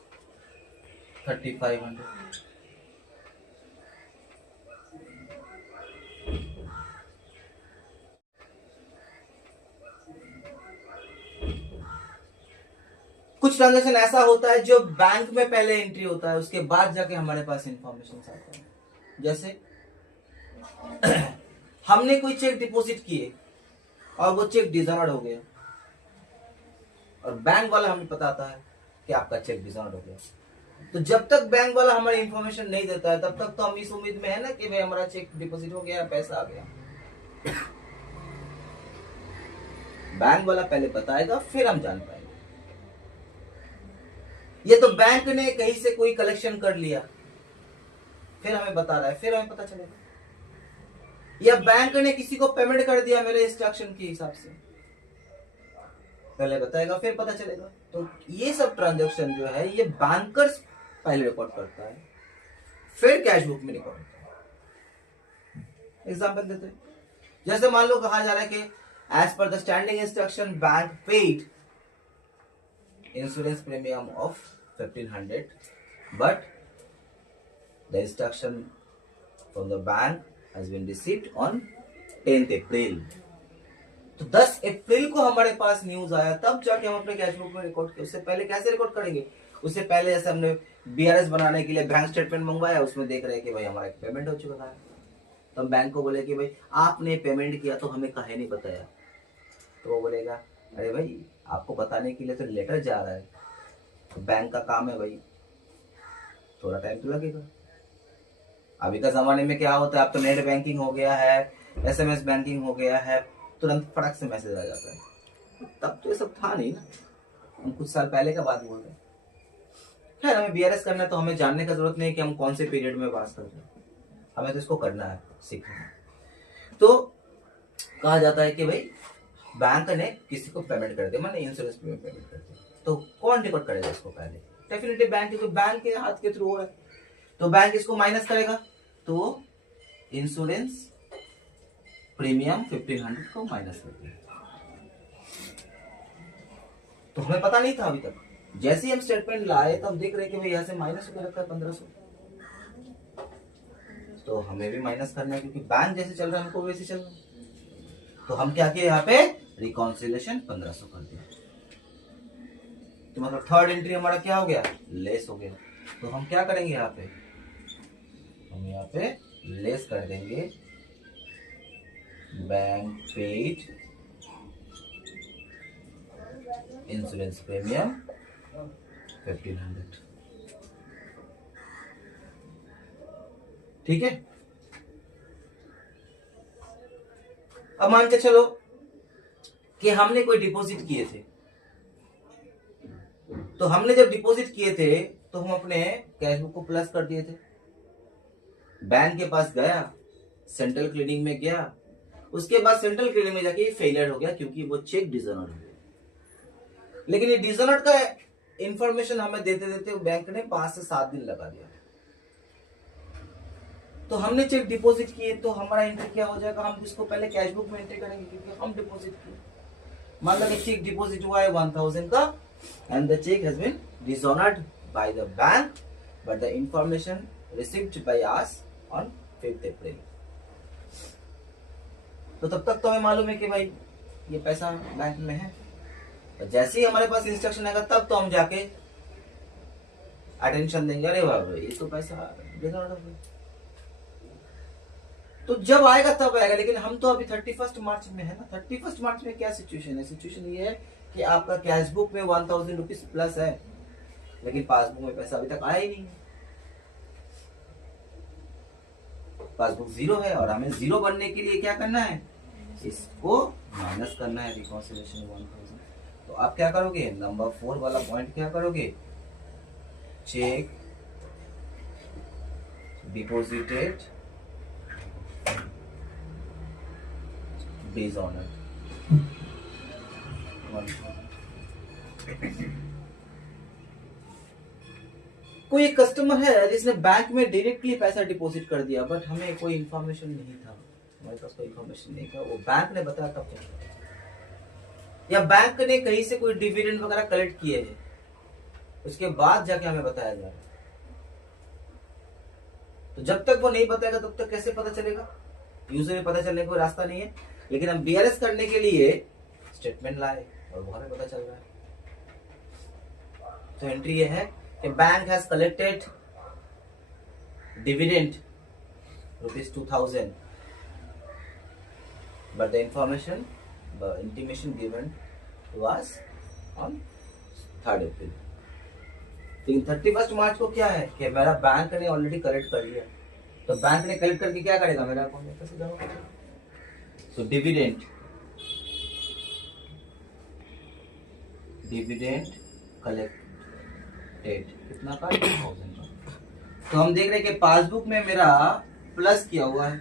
3,500। कुछ ट्रांजेक्शन ऐसा होता है जो बैंक में पहले एंट्री होता है, उसके बाद जाके हमारे पास इंफॉर्मेशन आता है। जैसे हमने कोई चेक डिपॉजिट किए और वो चेक डिसऑनर्ड हो गया, और बैंक वाला हमें बताता है कि आपका चेक डिसऑनर्ड हो गया। तो जब तक बैंक वाला हमारी इंफॉर्मेशन नहीं देता है तब तक तो हम इस उम्मीद में है ना कि भाई हमारा चेक डिपॉजिट हो गया, पैसा आ गया। बैंक वाला पहले बताएगा फिर हम जान पाएंगे। ये तो बैंक ने कहीं से कोई कलेक्शन कर लिया फिर हमें बता रहा है, फिर हमें पता चलेगा। या बैंक ने किसी को पेमेंट कर दिया मेरे इंस्ट्रक्शन के हिसाब से, पहले बताएगा फिर पता चलेगा। तो ये सब ट्रांजैक्शन जो है ये बैंकर्स पहले रिकॉर्ड करता है, फिर कैश बुक में रिकॉर्ड होता है। एग्जांपल देते हैं, जैसे मान लो कहा जा रहा है कि as per the standing instruction bank paid insurance premium of 1,500, but the instruction from the bank has been received on 10th April। तो 10 अप्रैल को हमारे पास न्यूज आया, तब जाके हम अपने कैश बुक में रिकॉर्ड किया। उससे पहले कैसे रिकॉर्ड करेंगे? उससे पहले जैसे हमने बीआरएस बनाने के लिए बैंक स्टेटमेंट मंगवाया, उसमें देख रहे हैं कि भाई हमारा पेमेंट हो चुका है, तो हम बैंक को बोले कि भाई आपने पेमेंट किया तो हमें काहे नहीं बताया? तो वो बोलेगा अरे भाई आपको बताने के लिए तो लेटर जा रहा है, तो बैंक का काम है भाई थोड़ा टाइम तो लगेगा। अभी का जमाने में क्या होता है, अब तो नेट बैंकिंग हो गया है, एसएमएस बैंकिंग हो गया है, तुरंत फटक से मैसेज आ जाता है। तब तो ये सब था नहीं ना, हम कुछ साल पहले का बात बोल रहे हैं। खैर, हमें बीआरएस करना है तो हमें जानने का जरूरत नहीं है कि हम कौन से पीरियड में पास कर रहे हैं, हमें तो इसको करना है, सीखना है। तो कहा जाता है कि भाई बैंक ने किसी को पेमेंट कर दे, माने इंश्योरेंस पेमेंट कर दे, तो कौन डिकॉट करेगा इसको पहले? डेफिनेटली बैंक, क्योंकि बैंक के हाथ के थ्रू हो रहा है, तो बैंक इसको माइनस करेगा। तो इंश्योरेंस प्रीमियम 1500 को माइनस कर दिया। तो हमें पता नहीं था अभी तक, जैसे ही हम स्टेटमेंट लाए तो हम देख रहे कि भाई यहाँ से माइनस होकर रखा है 1500, तो हमें भी माइनस करना है, क्योंकि बैंक जैसे चल रहा है हमको वैसे चल रहा है। तो हम क्या किए, यहाँ पे रिकॉन्सिलेशन 1500 कर दिया। तो मतलब थर्ड एंट्री हमारा क्या हो गया, लेस हो गया। तो हम क्या करेंगे यहाँ पे, हम यहाँ पे लेस कर देंगे बैंक पेड इंश्योरेंस प्रीमियम 1500। ठीक है। अब मान के चलो कि हमने कोई डिपॉजिट किए थे, तो हमने जब डिपॉजिट किए थे तो हम अपने कैश बुक को प्लस कर दिए थे, बैंक के पास गया, सेंट्रल क्लीनिंग में गया, उसके बाद सेंट्रल क्लीनिंग में जाके फेलियर हो गया क्योंकि वो चेक डिसऑनर्ड हो गया। लेकिन ये डिसऑनर्ड का इंफॉर्मेशन हमें देते देते बैंक ने 5 से 7 दिन लगा दिया। तो हमने चेक डिपॉजिट किए तो हमारा एंट्री क्या हो जाएगा, हम इसको पहले कैश बुक में एंट्री करेंगे क्योंकि हम डिपॉजिट किए। मान लो कि चेक डिपॉजिट हुआ है 1000 का and the cheque has been dishonoured by the bank but the information received by us on 5th April. तो तब तक तो हमें मालूम है कि भाई ये पैसा बैंक में है, तो जैसे ही हमारे पास इंस्ट्रक्शन आएगा तब तो हम जाके अटेंशन देंगे, अरे बाबा ये तो पैसा डिसऑनर्ड हो गया। तो जब आएगा तब आएगा, लेकिन हम तो अभी 31 मार्च में है ना। 31 मार्च में क्या सिचुएशन है, सिचुएशन ये है कि आपका कैश बुक में 1000 रुपीज प्लस है, लेकिन पासबुक में पैसा अभी तक आया ही नहीं है, पासबुक 0 है। और हमें 0 बनने के लिए क्या करना है, इसको माइनस करना है, रिकॉन्सिलेशन 1000। तो आप क्या करोगे, नंबर 4 वाला पॉइंट क्या करोगे, चेक डिपॉजिटेड डिसऑनर्ड 1000। कोई एक कस्टमर है जिसने बैंक में डायरेक्टली पैसा डिपॉजिट कर दिया, बट हमें कोई इंफॉर्मेशन नहीं था, हमारे पास कोई इंफॉर्मेशन नहीं था, वो बैंक ने बताया तब क्या, या बैंक ने कहीं से कोई डिविडेंड वगैरह कलेक्ट किए हैं, उसके बाद जाके हमें बताया जा रहा है। तो जब तक वो नहीं बताएगा तब तक कैसे पता चलेगा, यूजर में पता चलने का कोई रास्ता नहीं है। लेकिन हम बीआरएस करने के लिए स्टेटमेंट लाए और वो हमें पता चल रहा है। तो एंट्री ये है कि bank has collected dividend ₹2000 but the intimation given was on 3rd अप्रैल। लेकिन 31 मार्च को क्या है कि मेरा बैंक ने ऑलरेडी कलेक्ट कर लिया, तो बैंक ने कलेक्ट करके क्या करेगा, मेरा अकाउंट में पैसे जमा करेगा। सो डिविडेंड कलेक्टेड कितना का, 2000 का। तो हम देख रहे हैं कि पासबुक में मेरा प्लस किया हुआ है,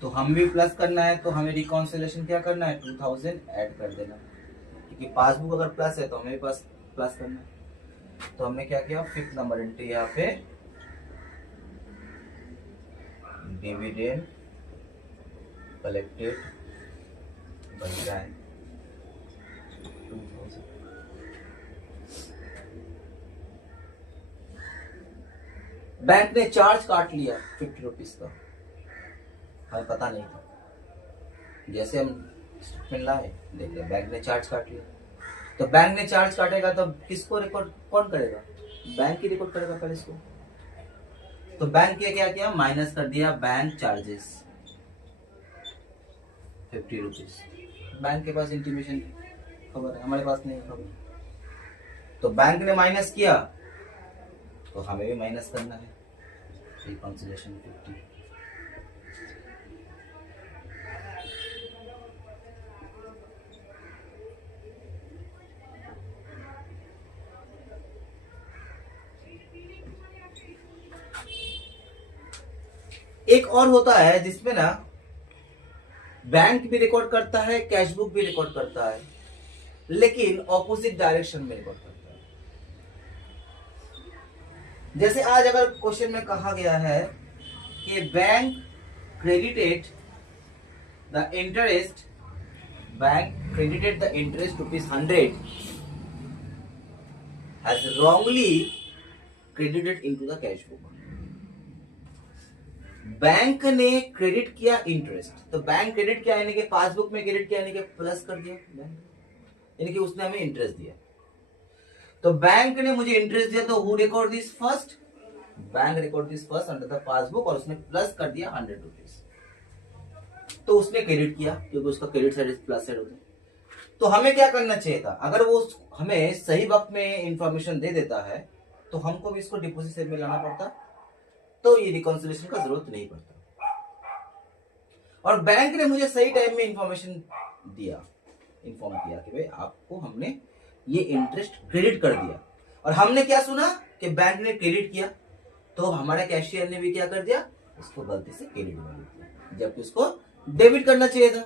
तो हम भी प्लस करना है, तो हमें रिकॉन्सिलेशन क्या करना है, 2000 ऐड कर देना, क्योंकि पासबुक अगर प्लस है तो हमें पास प्लस करना है। तो हमने क्या किया, 5th नंबर एंट्री यहाँ पे डिविडेंड कलेक्टेड बन जाए 2000। बैंक ने चार्ज काट लिया 50 रुपीज का, हमें पता नहीं था। जैसे हम स्टेटमेंट लाए देख लिया बैंक ने चार्ज काट लिया, तो बैंक ने चार्ज काटेगा तो किसको रिकॉर्ड कौन करेगा, बैंक ही रिकॉर्ड करेगा पहले इसको। तो बैंक ने क्या किया, माइनस कर दिया बैंक चार्जेस 50 रुपीज। बैंक के पास इंटीमेशन खबर है, हमारे पास नहीं खबर। तो बैंक ने माइनस किया तो हमें भी माइनस करना है। रिकॉन्सिलेशन 50। एक और होता है जिसमें ना बैंक भी रिकॉर्ड करता है, कैश बुक भी रिकॉर्ड करता है, लेकिन ऑपोजिट डायरेक्शन में रिकॉर्ड करता है। जैसे आज अगर क्वेश्चन में कहा गया है कि bank credited the interest, bank credited the interest ₹100 has wrongly credited into the cash book। Bank ने क्रेडिट किया इंटरेस्ट, तो बैंक क्रेडिट किया यानी कि पासबुक में क्रेडिट किया यानी कि प्लस कर दिया बैंक, यानी कि उसने हमें इंटरेस्ट दिया। तो बैंक ने मुझे इंटरेस्ट दिया, तो who record this first? Bank record this first under the passbook, और उसने प्लस कर दिया ₹100। तो उसने क्रेडिट किया क्योंकि उसका क्रेडिट साइड प्लस साइड होता है। तो हमें क्या करना चाहिए था? अगर वो हमें सही वक्त में इंफॉर्मेशन दे देता है तो हमको भी इसको डिपॉजिट साइड में लाना पड़ता, तो ये रिकॉन्सिलिएशन का जरूरत नहीं पड़ता। और बैंक ने मुझे सही टाइम में इंफॉर्मेशन दिया, इन्फॉर्म किया कि भाई आपको हमने ये इंटरेस्ट क्रेडिट कर दिया, और हमने क्या सुना कि बैंक ने क्रेडिट किया, तो हमारे कैशियर ने भी क्या कर दिया? इसको गलती से क्रेडिट में लिख दिया, जबकि उसको डेबिट करना चाहिए था।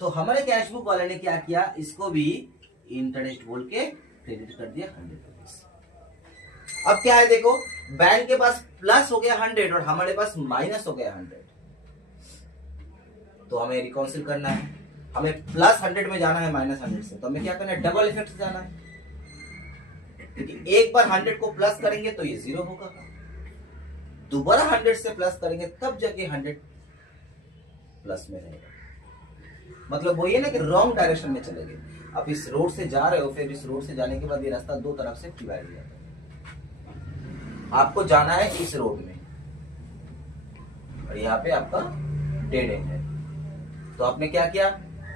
तो हमारे कैश बुक वाले ने क्या किया? इसको भी इंटरेस्ट बोल के क्रेडिट कर दिया ₹100। अब क्या है देखो, बैंक के पास प्लस हो गया 100 और हमारे पास माइनस हो गया 100। तो हमें रिकॉन्सिल करना है, हमें प्लस 100 में जाना है माइनस 100 से, तो हमें क्या करना है? डबल इफेक्ट से जाना है, क्योंकि एक बार 100 को प्लस करेंगे तो ये 0 होगा, दोबारा 100 से प्लस करेंगे तब जाके 100 प्लस में रहेगा। मतलब वही है ना कि रॉन्ग डायरेक्शन में चले गए। आप इस रोड से जा रहे हो, फिर इस रोड से जाने के बाद ये रास्ता दो तरफ से डिवाइड हो जाता है। आपको जाना है इस रोड में और यहाँ पे आपका डेड एंड है, तो आपने क्या किया?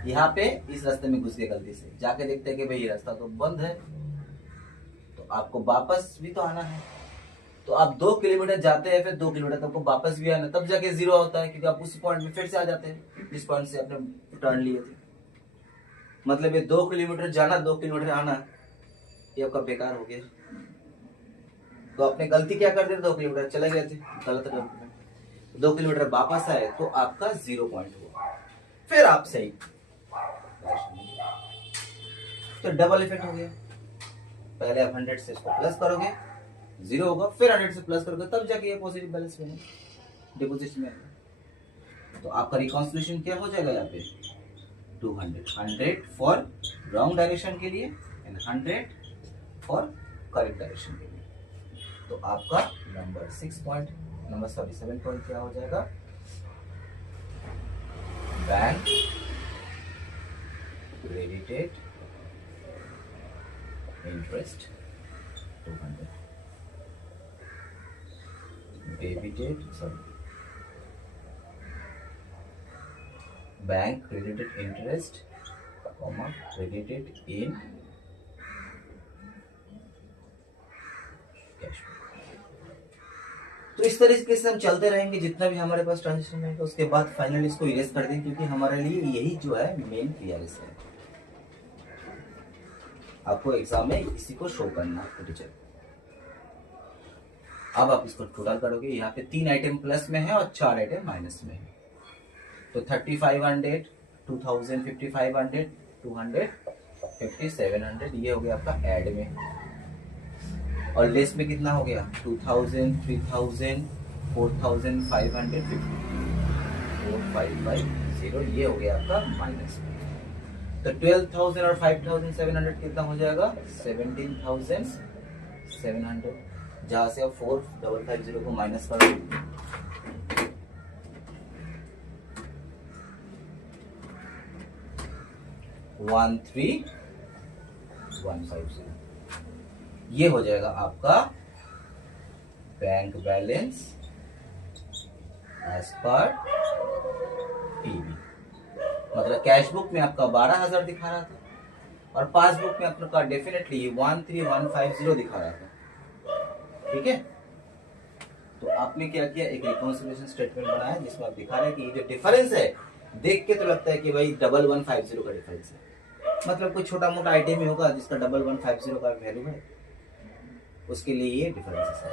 यहाँ पे इस रास्ते में घुस गए गलती से, जाके देखते हैं कि भाई ये रास्ता तो बंद है, तो आपको वापस भी तो आना है। तो आप 2 किलोमीटर जाते हैं, फिर 2 किलोमीटर आपको वापस भी आना, तब जाके 0 होता है, क्योंकि आप उस पॉइंट में फिर से आ जाते हैं जिस पॉइंट से आपने टर्न लिए थे। मतलब ये 2 किलोमीटर जाना, 2 किलोमीटर आना, ये आपका बेकार हो गया। तो आपने गलती क्या कर दी? 2 किलोमीटर चले गए थे गलत रास्ते में, 2 किलोमीटर वापस आए तो आपका 0 पॉइंट हुआ, फिर आप सही, तो डबल इफेक्ट हो गया। पहले आप 100 से इसको प्लस करोगे 0 होगा, फिर 100 से प्लस करोगे तब जाके ये पॉजिटिव बैलेंस में डिपॉजिट में। तो आपका रिकॉन्सिलिएशन क्या हो जाएगा? यहाँ पे 100 फॉर रॉन्ग डायरेक्शन के लिए एंड 100 फॉर करेक्ट डायरेक्शन के लिए। तो आपका नंबर 7 पॉइंट क्या हो जाएगा? Bank credited interest 200, debited bank credited interest comma credited in cash. तो इस तरीके से हम चलते रहेंगे जितना भी हमारे पास ट्रांजेक्शन रहेगा, उसके बाद फाइनली इसको इरेज कर दें, क्योंकि हमारे लिए यही जो है मेन क्लियरेंस है। आपको एग्जाम में इसी को शो करना है टीचर। अब आप इसको टोटल करोगे, यहाँ पे 3 आइटम प्लस में है और 4 आइटम माइनस में है, तो 3500, 2000, 5500, 200, 5700 ये हो गया आपका ऐड में। और लेस में कितना हो गया? 2000, 3000, 4550, 4550 ये हो गया आपका माइनस में। तो 12,000 और 5,700 कितना हो जाएगा? 17,700, जहां से आप 4550 को माइनस कर दो, 13,150 ये हो जाएगा आपका bank balance as per TV. मतलब कैश बुक में आपका 12,000 दिखा रहा था और पासबुक में आपका डेफिनेटली 13,150 दिखा रहा था। ठीक है। तो आपने क्या किया, एक रिकॉन्सिलिएशन स्टेटमेंट बनाया जिसमें आप दिखा रहे हैं कि ये जो डिफरेंस है, देख के तो लगता है कि भाई 1150 का डिफरेंस है, मतलब कोई छोटा मोटा आइटम ही होगा जिसका 1150 का वैल्यू है, उसके लिए ये डिफरेंस है।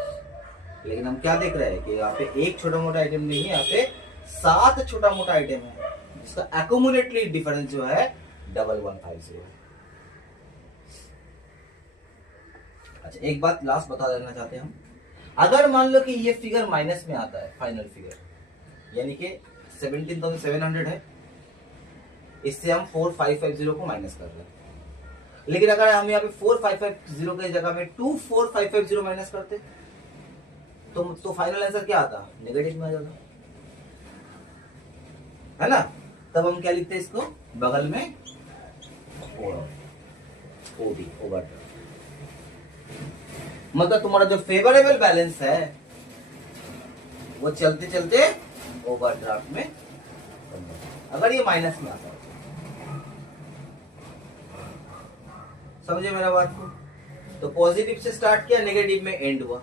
लेकिन हम क्या देख रहे हैं कि यहाँ पे एक छोटा मोटा आइटम नहीं है, यहाँ पे 7 छोटा मोटा आइटम है जिसका एक्यूमुलेटली डिफरेंस जो है 1150 है। अच्छा, एक बात लास्ट बता देना चाहते हैं हम, अगर मान लो कि ये फिगर माइनस में आता है, फाइनल फिगर यानी कि 17,700 है, इससे हम 4550 को माइनस कर रहे हैं, लेकिन अगर हम यहाँ पे 4550 की जगह में 24550 माइनस करते तो फाइनल आंसर क्या आता, नेगेटिव में आ जाता, है ना। तब हम क्या लिखते हैं इसको, बगल में ओडी, ओवर, मतलब तुम्हारा जो फेवरेबल बैलेंस है वो चलते चलते ओवरड्राफ्ट में, अगर ये माइनस में आता है, समझे मेरा बात को। तो पॉजिटिव से स्टार्ट किया, नेगेटिव में एंड हुआ,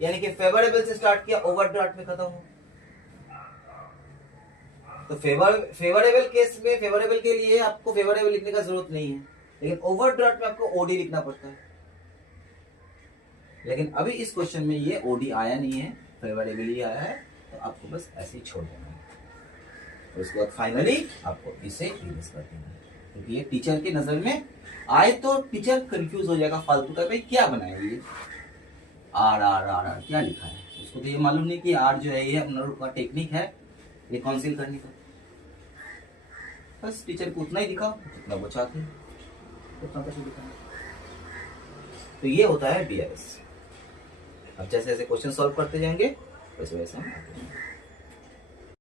यानी कि फेवरेबल से स्टार्ट किया, ओवरड्राफ्ट में खत्म हुआ। तो फेवरेबल केस में, फेवरेबल के लिए आपको फेवरेबल लिखने का जरूरत नहीं है, लेकिन ओवरड्राफ्ट में आपको ओडी लिखना पड़ता है। लेकिन अभी इस क्वेश्चन में ये ओडी आया नहीं है, फेवरेबल ही आया है, तो आपको बस ऐसे ही छोड़ देना है। तो उसके बाद फाइनली आपको इसे इरेज कर देना है, क्योंकि ये टीचर की नजर में आए तो टीचर कंफ्यूज हो जाएगा फालतू का, भाई क्या बनाया ये आर आर आर आर क्या लिखा है, उसको तो ये मालूम नहीं कि आर जो है ये अपना का टेक्निक है रिकॉन्सिल करने का। बस टीचर को उतना ही दिखाओ जितना वो चाहते हैं, उतना कुछ दिखाओ। तो ये होता है बीआरएस। अब जैसे जैसे क्वेश्चन सॉल्व करते जाएंगे वैसे वैसे हम आगे